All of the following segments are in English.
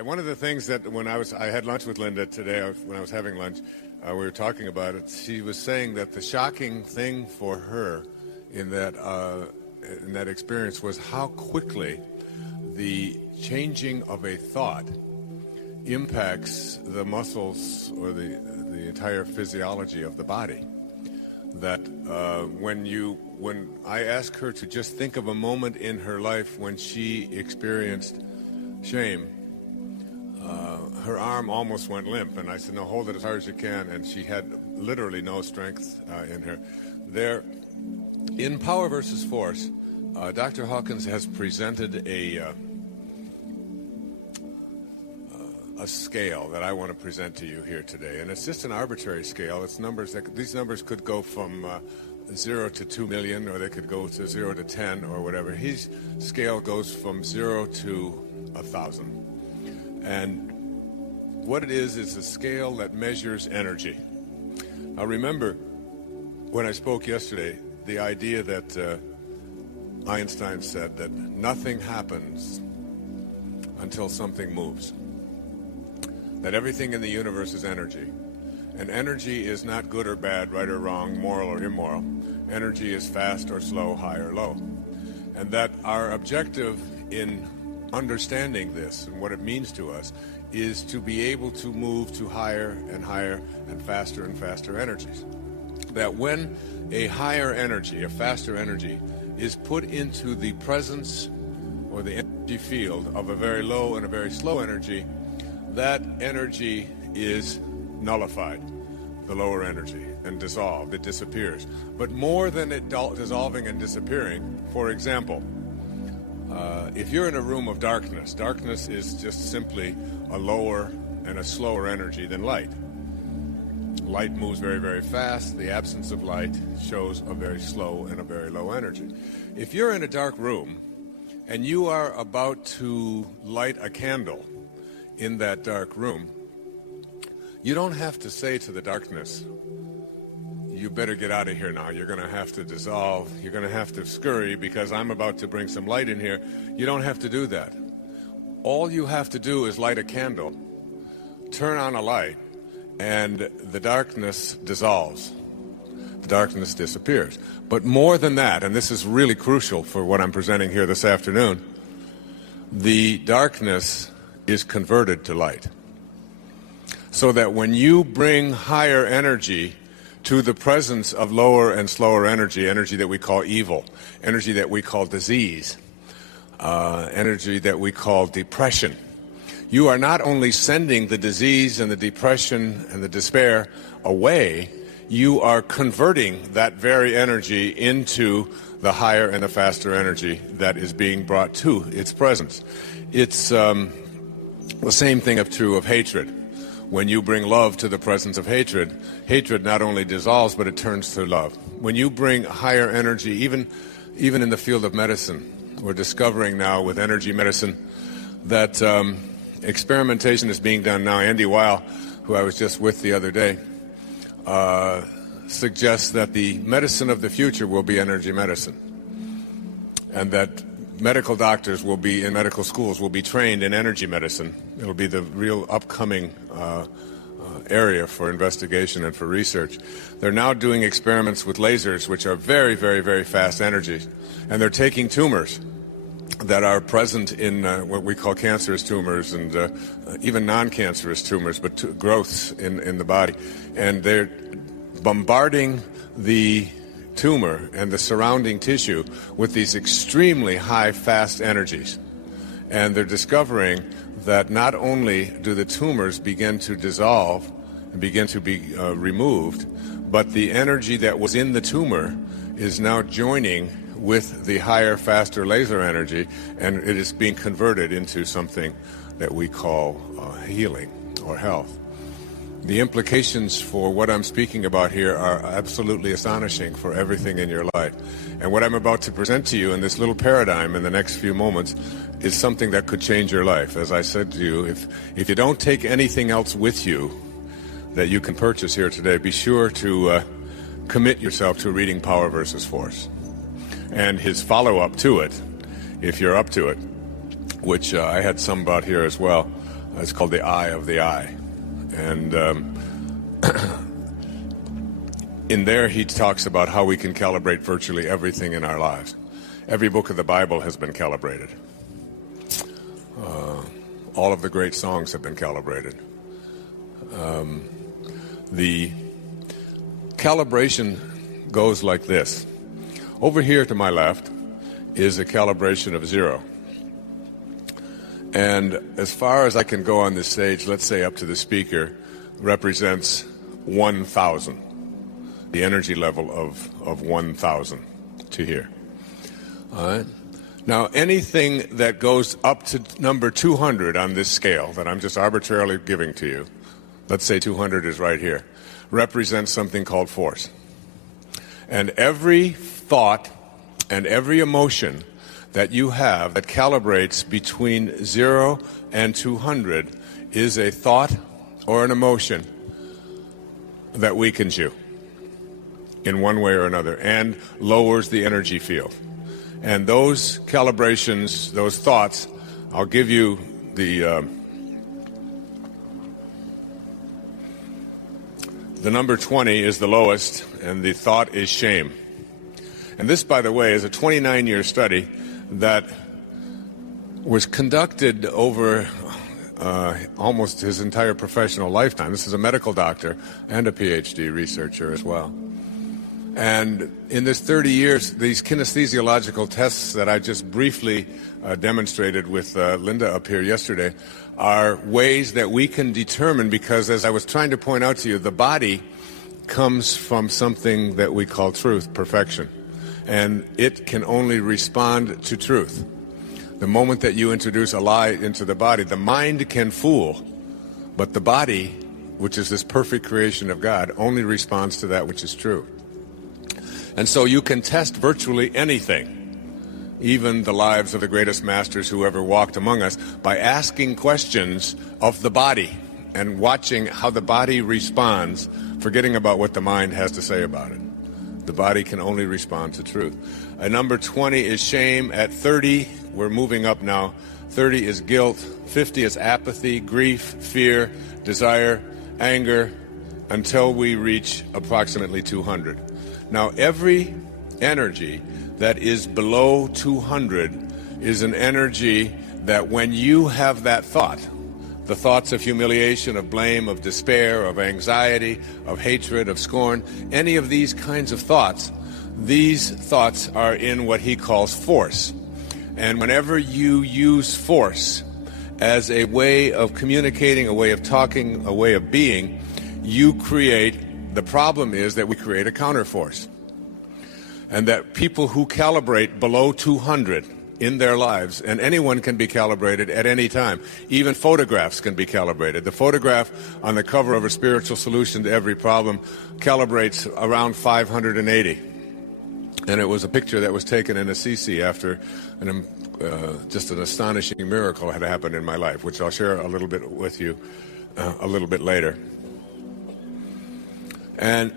And one of the things that I had lunch with Linda today, when I was having lunch, we were talking about it. She was saying that the shocking thing for her in that experience was how quickly the changing of a thought impacts the muscles or the entire physiology of the body. That when I asked her to just think of a moment in her life when she experienced shame, her arm almost went limp, and I said, no, hold it as hard as you can, and she had literally no strength in her. There, in Power versus Force, Dr. Hawkins has presented a scale that I want to present to you here today, and it's just an arbitrary scale. It's numbers these numbers could go from 0 to 2 million, or they could go to 0 to 10 or whatever. His scale goes from 0 to 1,000, and what it is a scale that measures energy. Now remember, when I spoke yesterday, the idea that Einstein said that nothing happens until something moves. That everything in the universe is energy. And energy is not good or bad, right or wrong, moral or immoral. Energy is fast or slow, high or low. And that our objective in understanding this and what it means to us is to be able to move to higher and higher and faster energies. That when a higher energy, a faster energy, is put into the presence or the energy field of a very low and a very slow energy, that energy is nullified, the lower energy, and dissolved. It disappears. But more than it dissolving and disappearing, for example, if you're in a room of darkness, darkness is just simply a lower and a slower energy than light. Light moves very, very fast. The absence of light shows a very slow and a very low energy. If you're in a dark room and you are about to light a candle in that dark room, you don't have to say to the darkness, you better get out of here now. You're going to have to dissolve. You're going to have to scurry because I'm about to bring some light in here. You don't have to do that. All you have to do is light a candle, turn on a light, and the darkness dissolves. The darkness disappears. But more than that, and this is really crucial for what I'm presenting here this afternoon, the darkness is converted to light. So that when you bring higher energy to the presence of lower and slower energy, energy that we call evil, energy that we call disease, energy that we call depression, you are not only sending the disease and the depression and the despair away, you are converting that very energy into the higher and the faster energy that is being brought to its presence. It's the same thing true of hatred. When you bring love to the presence of hatred, hatred not only dissolves, but it turns to love. When you bring higher energy, even in the field of medicine, we're discovering now with energy medicine that experimentation is being done now. Andy Weil, who I was just with the other day, suggests that the medicine of the future will be energy medicine, and that medical doctors will be in medical schools will be trained in energy medicine. It'll be the real upcoming area for investigation and for research. They're now doing experiments with lasers, which are very, very, very fast energies, and they're taking tumors that are present in what we call cancerous tumors and even non-cancerous tumors, but growths in the body, and they're bombarding the tumor and the surrounding tissue with these extremely high, fast energies. And they're discovering that not only do the tumors begin to dissolve and begin to be removed, but the energy that was in the tumor is now joining with the higher, faster laser energy, and it is being converted into something that we call healing or health. The implications for what I'm speaking about here are absolutely astonishing for everything in your life. And what I'm about to present to you in this little paradigm in the next few moments is something that could change your life. As I said to you, if you don't take anything else with you that you can purchase here today, be sure to commit yourself to reading Power versus Force and his follow-up to it, if you're up to it, which I had some about here as well. It's called the eye of the eye. And in there he talks about how we can calibrate virtually everything in our lives. Every book of the Bible has been calibrated. All of the great songs have been calibrated. The calibration goes like this. Over here to my left is a calibration of 0. And as far as I can go on this stage, let's say up to the speaker, represents 1,000. The energy level of 1,000 to here. All right. Now, anything that goes up to number 200 on this scale that I'm just arbitrarily giving to you, let's say 200 is right here, represents something called force. And every thought and every emotion that you have that calibrates between 0 and 200 is a thought or an emotion that weakens you in one way or another and lowers the energy field. And those calibrations, those thoughts, I'll give you the number 20 is the lowest, and the thought is shame. And this, by the way, is a 29-year study that was conducted over almost his entire professional lifetime. This is a medical doctor and a PhD researcher as well. And in this 30 years, these kinesthesiological tests that I just briefly demonstrated with Linda up here yesterday are ways that we can determine, because as I was trying to point out to you, the body comes from something that we call truth, perfection. And it can only respond to truth. The moment that you introduce a lie into the body, the mind can fool, but the body, which is this perfect creation of God, only responds to that which is true. And so you can test virtually anything, even the lives of the greatest masters who ever walked among us, by asking questions of the body and watching how the body responds, forgetting about what the mind has to say about it. The body can only respond to truth. Number 20 is shame. At 30, we're moving up now. 30 is guilt. 50 is apathy, grief, fear, desire, anger, until we reach approximately 200. Now, every energy that is below 200 is an energy that when you have that thought, the thoughts of humiliation, of blame, of despair, of anxiety, of hatred, of scorn, any of these kinds of thoughts, these thoughts are in what he calls force. And whenever you use force as a way of communicating, a way of talking, a way of being, you create. The problem is that we create a counterforce. And that people who calibrate below 200 in their lives, and anyone can be calibrated at any time. Even photographs can be calibrated. The photograph on the cover of A Spiritual Solution to Every Problem calibrates around 580. And it was a picture that was taken in Assisi after just an astonishing miracle had happened in my life, which I'll share a little bit with you a little bit later. And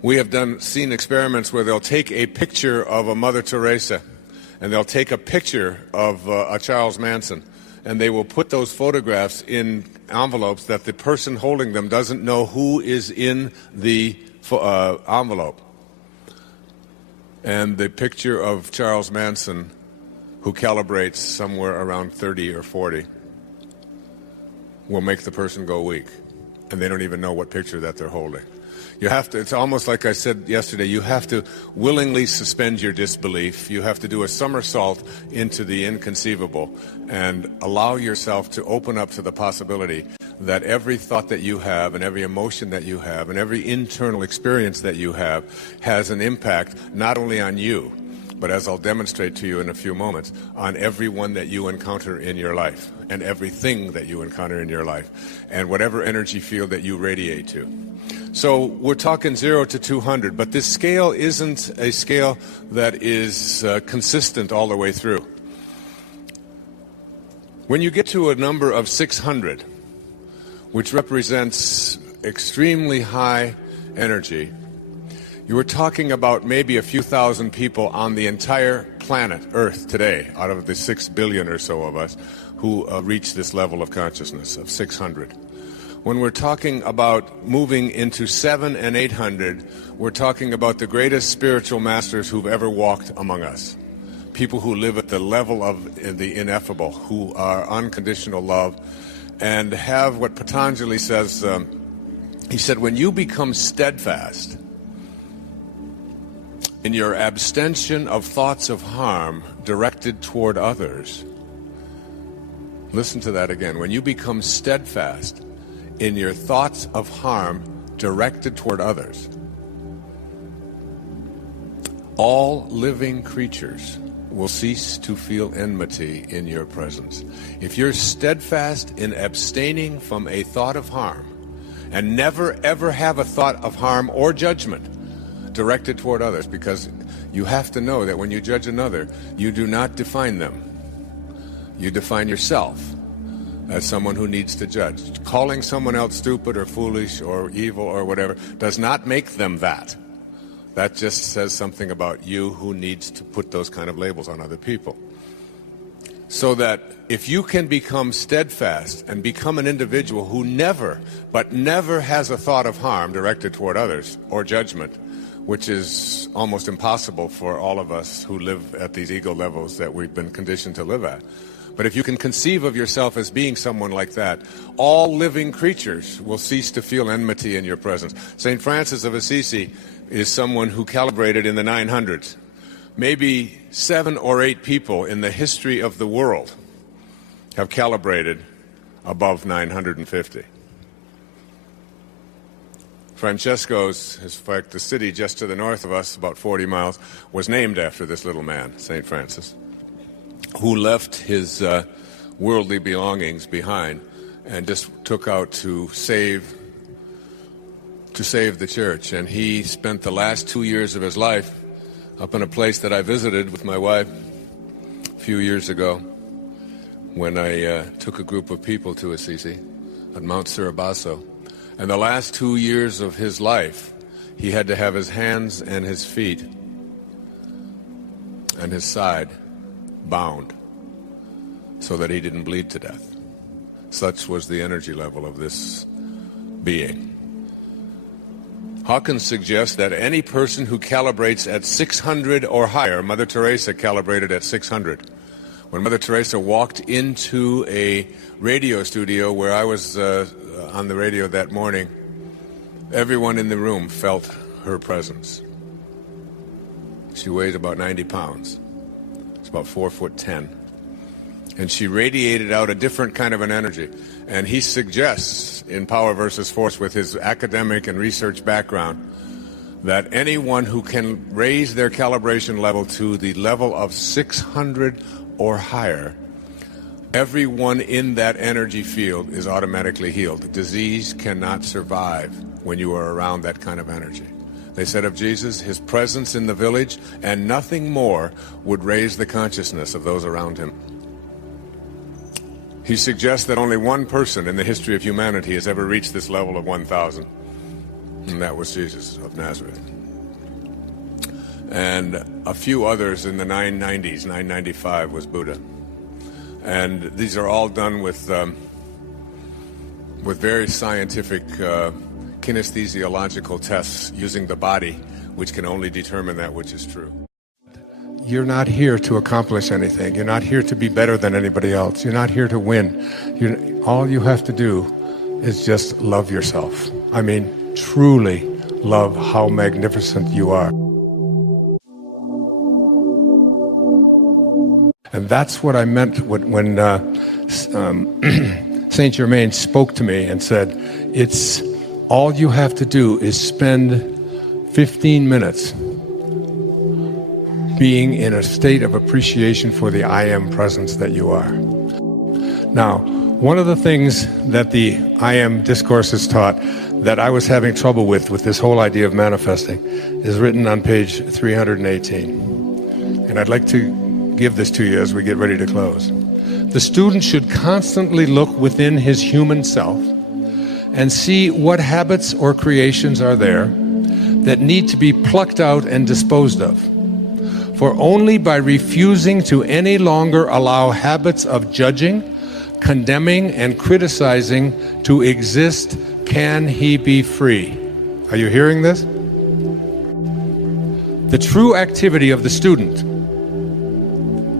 we have seen experiments where they'll take a picture of a Mother Teresa and they'll take a picture of a Charles Manson, and they will put those photographs in envelopes that the person holding them doesn't know who is in the envelope. And the picture of Charles Manson, who calibrates somewhere around 30 or 40, will make the person go weak, and they don't even know what picture that they're holding. You have to, it's almost like I said yesterday, you have to willingly suspend your disbelief. You have to do a somersault into the inconceivable and allow yourself to open up to the possibility that every thought that you have and every emotion that you have and every internal experience that you have has an impact not only on you, but as I'll demonstrate to you in a few moments, on everyone that you encounter in your life and everything that you encounter in your life and whatever energy field that you radiate to. So we're talking 0 to 200, but this scale isn't a scale that is consistent all the way through. When you get to a number of 600, which represents extremely high energy, you were talking about maybe a few thousand people on the entire planet Earth today, out of the 6 billion or so of us, who reach this level of consciousness of 600. When we're talking about moving into 700 and 800, we're talking about the greatest spiritual masters who've ever walked among us. People who live at the level of the ineffable, who are unconditional love, and have what Patanjali says, he said, when you become steadfast in your abstention of thoughts of harm directed toward others, listen to that again, when you become steadfast in your thoughts of harm directed toward others, all living creatures will cease to feel enmity in your presence. If you're steadfast in abstaining from a thought of harm, and never ever have a thought of harm or judgment directed toward others, because you have to know that when you judge another, you do not define them. You define yourself as someone who needs to judge. Calling someone else stupid or foolish or evil or whatever does not make them that. That just says something about you who needs to put those kind of labels on other people. So that if you can become steadfast and become an individual who never, but never has a thought of harm directed toward others or judgment, which is almost impossible for all of us who live at these ego levels that we've been conditioned to live at. But if you can conceive of yourself as being someone like that, all living creatures will cease to feel enmity in your presence. St. Francis of Assisi is someone who calibrated in the 900s. Maybe 7 or 8 people in the history of the world have calibrated above 950. Francesco's, in fact, the city just to the north of us, about 40 miles, was named after this little man, St. Francis, who left his worldly belongings behind and just took out to save the church. And he spent the last 2 years of his life up in a place that I visited with my wife a few years ago when I took a group of people to Assisi at Mount Suribasso. And the last 2 years of his life, he had to have his hands and his feet and his side bound so that he didn't bleed to death. Such was the energy level of this being. Hawkins suggests that any person who calibrates at 600 or higher, Mother Teresa calibrated at 600. When Mother Teresa walked into a radio studio where I was on the radio that morning, everyone in the room felt her presence. She weighed about 90 pounds. It's about 4'10". And she radiated out a different kind of an energy. And he suggests in Power versus Force, with his academic and research background, that anyone who can raise their calibration level to the level of 600 or higher, everyone in that energy field is automatically healed. Disease cannot survive when you are around that kind of energy. They said of Jesus, his presence in the village and nothing more would raise the consciousness of those around him. He suggests that only one person in the history of humanity has ever reached this level of 1,000, and that was Jesus of Nazareth. And a few others in the 990s, 995 was Buddha. And these are all done with very scientific kinesthesiological tests using the body, which can only determine that which is true. You're not here to accomplish anything. You're not here to be better than anybody else. You're not here to win. All you have to do is just love yourself. I mean, truly love how magnificent you are. And that's what I meant when Saint Germain spoke to me and said, it's all you have to do is spend 15 minutes being in a state of appreciation for the I Am presence that you are. Now, one of the things that the I Am discourse has taught that I was having trouble with this whole idea of manifesting is written on page 318. And I'd like to give this to you as we get ready to close. The student should constantly look within his human self and see what habits or creations are there that need to be plucked out and disposed of. For only by refusing to any longer allow habits of judging, condemning and criticizing to exist, can he be free? Are you hearing this? The true activity of the student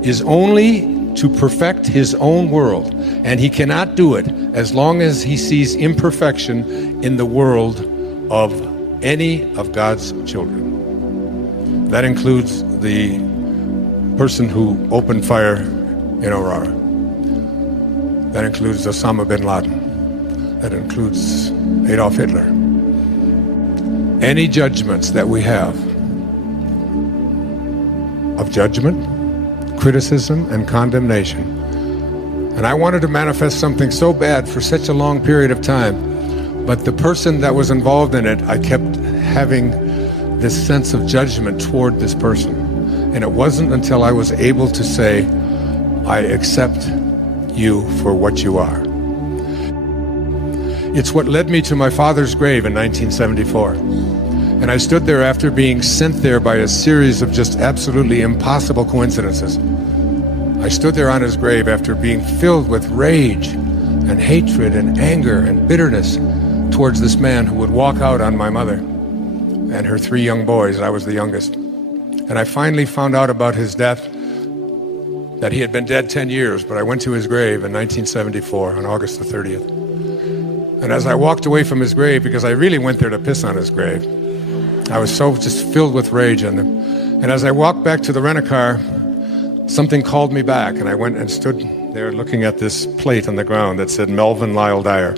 is only to perfect his own world, and he cannot do it as long as he sees imperfection in the world of any of God's children. That includes the person who opened fire in Aurora. That includes Osama bin Laden. That includes Adolf Hitler. Any judgments that we have of judgment, criticism, and condemnation. And I wanted to manifest something so bad for such a long period of time, but the person that was involved in it, I kept having this sense of judgment toward this person. And it wasn't until I was able to say, I accept you for what you are. It's what led me to my father's grave in 1974. And I stood there after being sent there by a series of just absolutely impossible coincidences. I stood there on his grave after being filled with rage and hatred and anger and bitterness towards this man who would walk out on my mother and her 3 young boys. I was the youngest. And I finally found out about his death, that he had been dead 10 years, but I went to his grave in 1974 on August the 30th. And as I walked away from his grave, because I really went there to piss on his grave, I was so just filled with rage on him. And as I walked back to the rent-a-car, something called me back, and I went and stood there looking at this plate on the ground that said Melvin Lyle Dyer,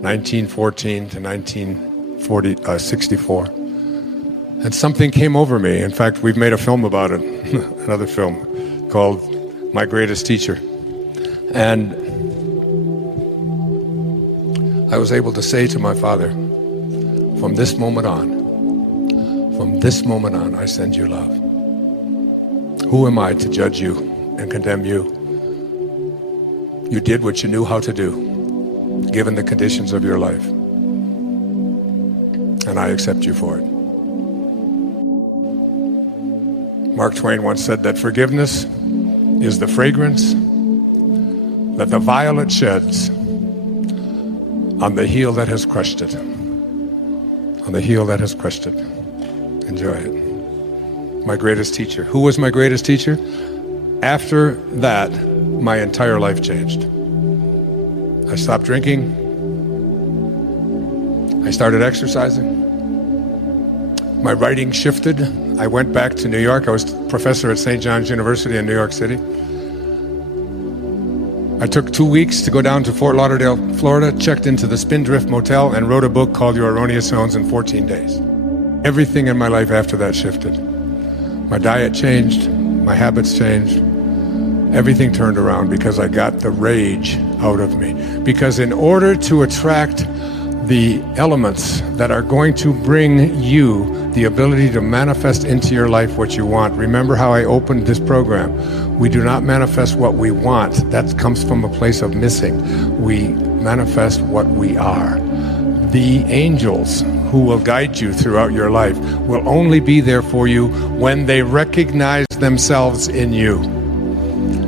1914 to 1964. And something came over me. In fact, we've made a film about it, another film called My Greatest Teacher. And I was able to say to my father, from this moment on, I send you love. Who am I to judge you and condemn you? You did what you knew how to do, given the conditions of your life. And I accept you for it. Mark Twain once said that forgiveness is the fragrance that the violet sheds on the heel that has crushed it. On the heel that has crushed it. Enjoy it. My greatest teacher. Who was my greatest teacher? After that, my entire life changed. I stopped drinking. I started exercising. My writing shifted. I went back to New York. I was professor at St. John's University in New York City. I took 2 weeks to go down to Fort Lauderdale, Florida, checked into the Spindrift Motel, and wrote a book called Your Erroneous Zones in 14 days. Everything in my life after that shifted. My diet changed, my habits changed, everything turned around because I got the rage out of me. Because in order to attract the elements that are going to bring you the ability to manifest into your life what you want, remember how I opened this program. We do not manifest what we want. That comes from a place of missing. We manifest what we are. The angels who will guide you throughout your life will only be there for you when they recognize themselves in you.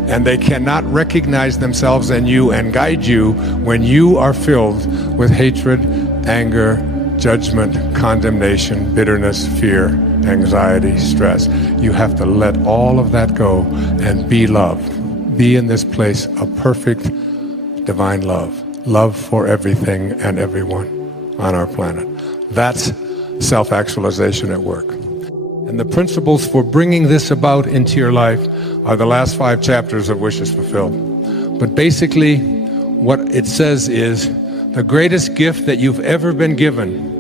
And they cannot recognize themselves in you and guide you when you are filled with hatred, anger, judgment, condemnation, bitterness, fear, anxiety, stress. You have to let all of that go and be love. Be in this place of perfect divine love. Love for everything and everyone on our planet. That's self-actualization at work. And the principles for bringing this about into your life are the last 5 chapters of Wishes Fulfilled. But basically, what it says is, the greatest gift that you've ever been given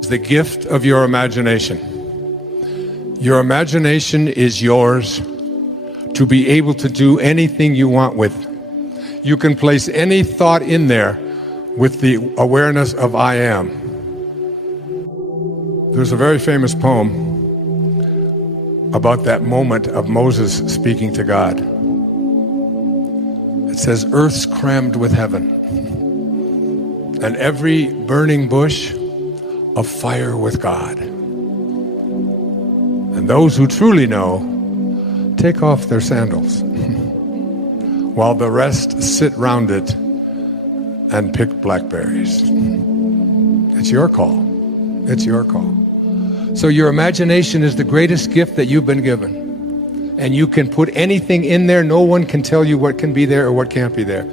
is the gift of your imagination. Your imagination is yours to be able to do anything you want with. You can place any thought in there with the awareness of I am. There's a very famous poem about that moment of Moses speaking to God. It says, earth's crammed with heaven, and every burning bush afire with God. And those who truly know take off their sandals, while the rest sit round it and pick blackberries. It's your call. It's your call. So your imagination is the greatest gift that you've been given. And you can put anything in there. No one can tell you what can be there or what can't be there.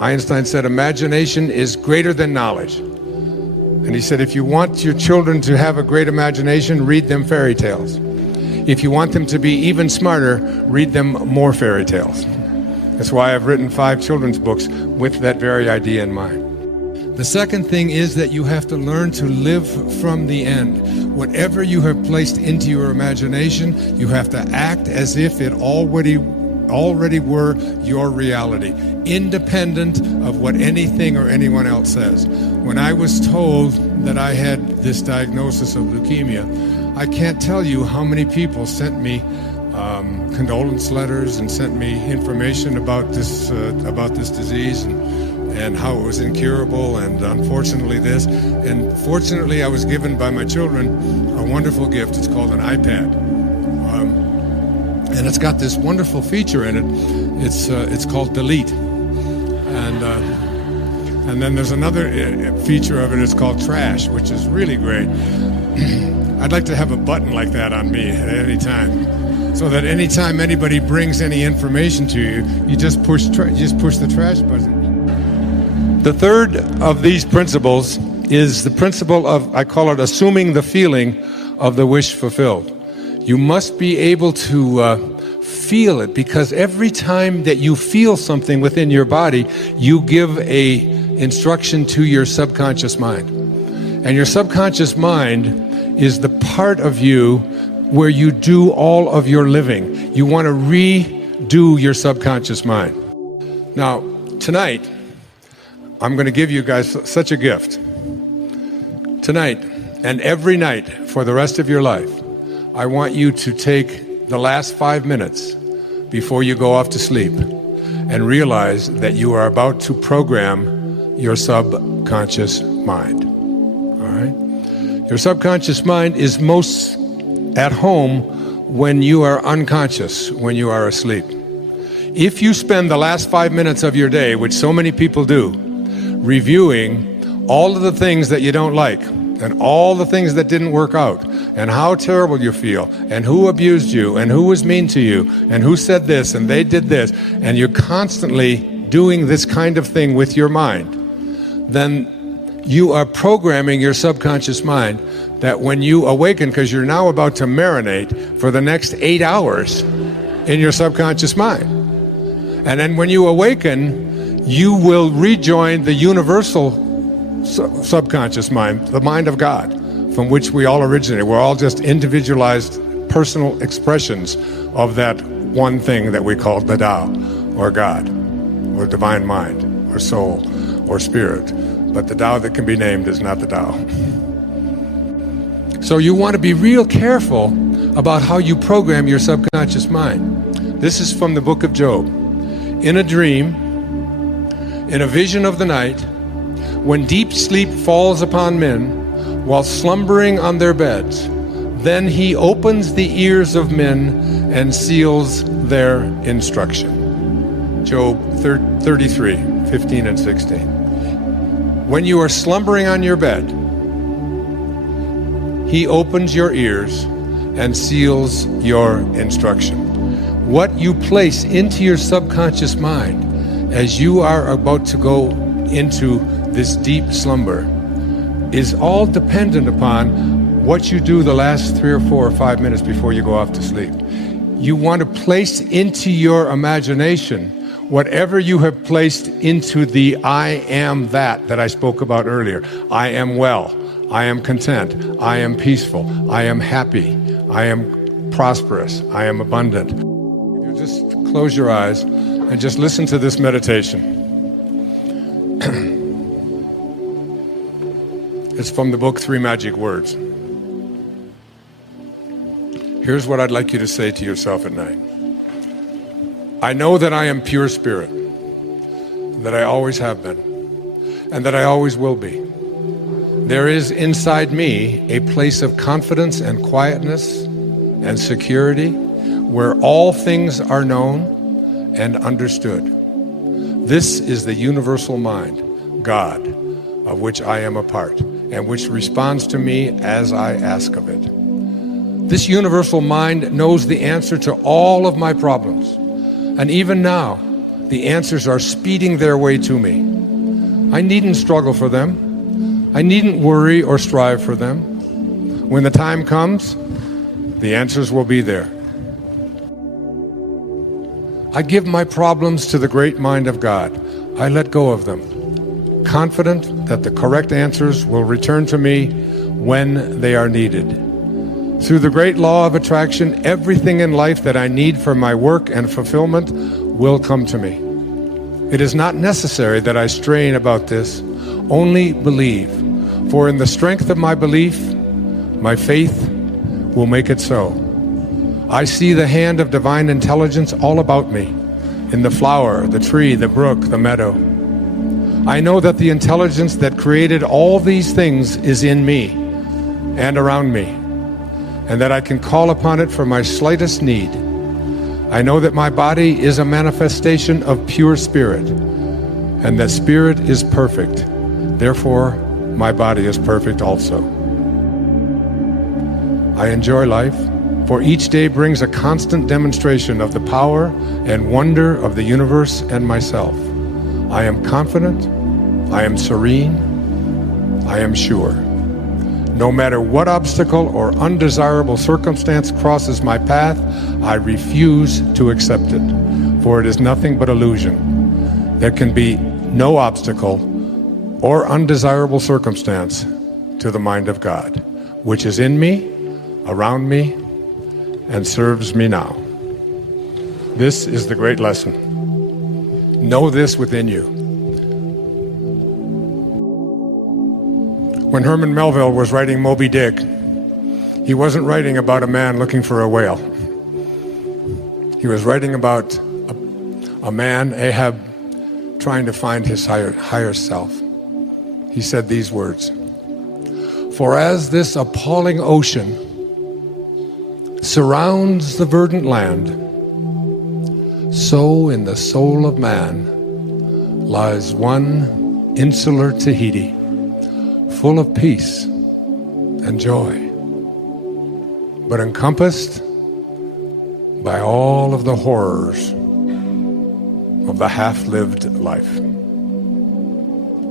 Einstein said imagination is greater than knowledge. And he said if you want your children to have a great imagination, read them fairy tales. If you want them to be even smarter, read them more fairy tales. That's why I've written 5 children's books with that very idea in mind. The second thing is that you have to learn to live from the end. Whatever you have placed into your imagination, you have to act as if it already were your reality, independent of what anything or anyone else says. When I was told that I had this diagnosis of leukemia, I can't tell you how many people sent me condolence letters and sent me information about this disease and how it was incurable, and unfortunately this. And fortunately, I was given by my children a wonderful gift. It's called an iPad. And it's got this wonderful feature in it. It's called Delete. And then there's another feature of it. It's called Trash, which is really great. I'd like to have a button like that on me at any time, so that anytime anybody brings any information to you, you just push the trash button. The third of these principles is the principle of, I call it assuming the feeling of the wish fulfilled. You must be able to feel it, because every time that you feel something within your body, you give a instruction to your subconscious mind. And your subconscious mind is the part of you where you do all of your living. You want to redo your subconscious mind. Now, tonight, I'm going to give you guys such a gift. Tonight, and every night for the rest of your life, I want you to take the last 5 minutes before you go off to sleep and realize that you are about to program your subconscious mind. All right? Your subconscious mind is most at home when you are unconscious, when you are asleep. If you spend the last 5 minutes of your day, which so many people do, reviewing all of the things that you don't like and all the things that didn't work out and how terrible you feel and who abused you and who was mean to you and who said this and they did this, and you're constantly doing this kind of thing with your mind, then you are programming your subconscious mind that when you awaken, because you're now about to marinate for the next 8 hours in your subconscious mind. And then when you awaken, you will rejoin the universal subconscious mind, the mind of God, from which we all originate. We're all just individualized personal expressions of that one thing that we call the Tao, or God, or divine mind, or soul, or spirit. But the Tao that can be named is not the Tao. So you want to be real careful about how you program your subconscious mind. This is from the book of Job. In a dream, in a vision of the night, when deep sleep falls upon men while slumbering on their beds, then he opens the ears of men and seals their instruction. Job 33, 15 and 16. When you are slumbering on your bed, he opens your ears and seals your instruction. What you place into your subconscious mind as you are about to go into this deep slumber is all dependent upon what you do the last 3 or 4 or 5 minutes before you go off to sleep. You want to place into your imagination whatever you have placed into the I am that I spoke about earlier. I am well. I am content. I am peaceful. I am happy. I am prosperous. I am abundant. If you just close your eyes and just listen to this meditation. It's from the book 3 Magic Words. Here's what I'd like you to say to yourself at night. I know that I am pure spirit, that I always have been, and that I always will be. There is inside me a place of confidence and quietness and security where all things are known and understood. This is the universal mind, God, of which I am a part, and which responds to me as I ask of it. This universal mind knows the answer to all of my problems, and even now, the answers are speeding their way to me. I needn't struggle for them. I needn't worry or strive for them. When the time comes, the answers will be there. I give my problems to the great mind of God. I let go of them, confident that the correct answers will return to me when they are needed. Through the great law of attraction, everything in life that I need for my work and fulfillment will come to me. It is not necessary that I strain about this, only believe, for in the strength of my belief, my faith will make it so. I see the hand of divine intelligence all about me, in the flower, the tree, the brook, the meadow. I know that the intelligence that created all these things is in me and around me, and that I can call upon it for my slightest need. I know that my body is a manifestation of pure spirit, and that spirit is perfect. Therefore, my body is perfect also. I enjoy life, for each day brings a constant demonstration of the power and wonder of the universe and myself. I am confident, I am serene, I am sure. No matter what obstacle or undesirable circumstance crosses my path, I refuse to accept it, for it is nothing but illusion. There can be no obstacle or undesirable circumstance to the mind of God, which is in me, around me, and serves me now. This is the great lesson. Know this within you. When Herman Melville was writing Moby Dick, he wasn't writing about a man looking for a whale. He was writing about a man, Ahab, trying to find his higher self. He said these words, "For as this appalling ocean surrounds the verdant land, so in the soul of man lies one insular Tahiti, full of peace and joy, but encompassed by all of the horrors of the half-lived life."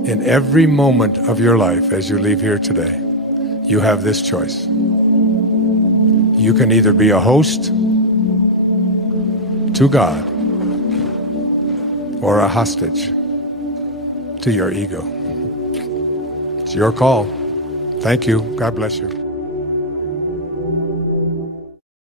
In every moment of your life as you leave here today, you have this choice. You can either be a host to God or a hostage to your ego. It's your call. Thank you. God bless you.